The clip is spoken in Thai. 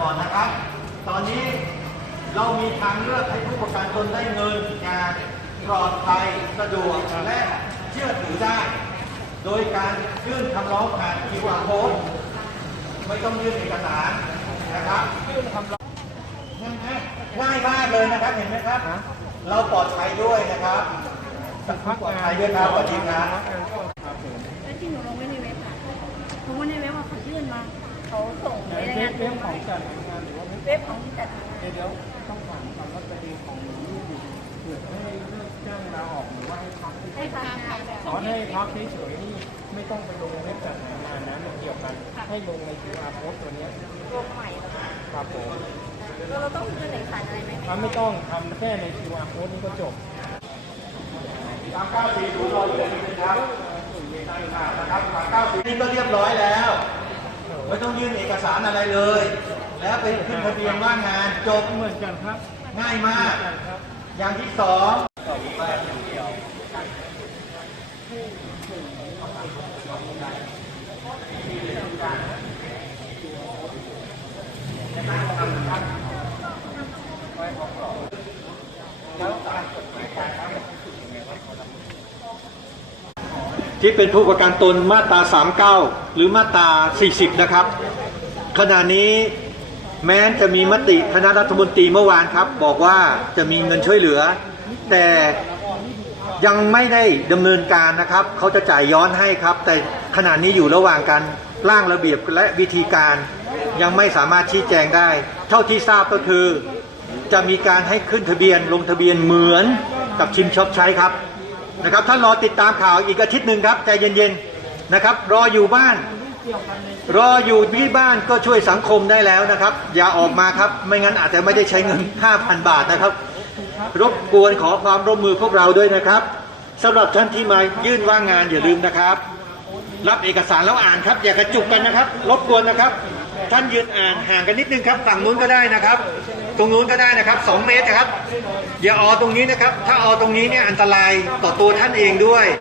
ก่อนนะครับ ตอนนี้เรามีทางเลือกให้ผู้ประกันตนได้เงินงานปลอดภัยสะดวกและเชื่อถือได้ โดยการยื่นคำร้องผ่าน QR code ไม่ต้องยื่นเอกสารนะครับยื่นคำร้องง่ายมากเลยนะครับเห็นไหมครับ เราปลอดภัยด้วยนะครับปลอดภัยด้วยครับสวัสดีครับแล้วที่หนูลงไว้ในเว็บค่ะลงไว้ในเว็บว่าเขายื่นมา เขาส่งไปในงานเรื่องของจัดงานหรือว่าไม่เว็บของที่จัดงานเดี๋ยวต้องถามก่อนว่าประเด็นของลูกเกิดให้เลิกจ้างลาออกหรือว่าให้พักให้ทางงานสอนให้พักเฉยๆนี่ไม่ต้องไปลงเว็บจัดงานนะมันเกี่ยวกันให้ลงใน QR code ตัวเนี้ยลงใหม่แล้วค่ะครับผมแล้วเราต้องยื่นเอกสารอะไรไหมถ้าไม่ต้องทำแค่ใน QR code นี่ก็จบตาม940รออยู่เลยนะครับนะครับตาม940นี่ก็เรียบร้อยแล้ว ไม่ต้องยื่นเอกสารอะไรเลย แล้วไปขึ้นทะเบียนว่างงานจบเหมือนกันครับ ง่ายมากครับอย่างที่สอง ที่เป็นผู้ประกันตนมาตรา 39 หรือมาตรา 40 นะครับ ขณะนี้แม้จะมีมติคณะรัฐมนตรีเมื่อวานครับ บอกว่าจะมีเงินช่วยเหลือ แต่ยังไม่ได้ดำเนินการนะครับ เขาจะจ่ายย้อนให้ครับ แต่ขณะนี้อยู่ระหว่างการร่างระเบียบและวิธีการ ยังไม่สามารถชี้แจงได้ เท่าที่ทราบก็คือ จะมีการให้ขึ้นทะเบียนลงทะเบียนเหมือนกับชิมช็อปใช้ครับ นะครับท่านรอติดตามข่าวอีกอาทิตย์หนึ่งครับใจเย็นๆนะครับ รออยู่บ้าน รออยู่ที่บ้านก็ช่วยสังคมได้แล้วนะครับ อย่าออกมาครับไม่งั้นอาจจะไม่ได้ใช้เงิน 5,000 บาทนะครับ รบกวนขอความร่วมมือพวกเราด้วยนะครับสำหรับท่านที่มายื่นว่างงานอย่าลืมนะครับ รับเอกสารแล้วอ่านครับ อย่ากระจุกกันนะครับ รบกวนนะครับ ท่านยืนอ่านห่างกันนิดนึงครับฝั่งนู้นก็ได้นะครับ ตรงนู้นก็ได้นะครับสองเมตรนะครับอย่าออตรงนี้นะครับ ถ้าออตรงนี้เนี่ยอันตรายต่อตัวท่านเองด้วย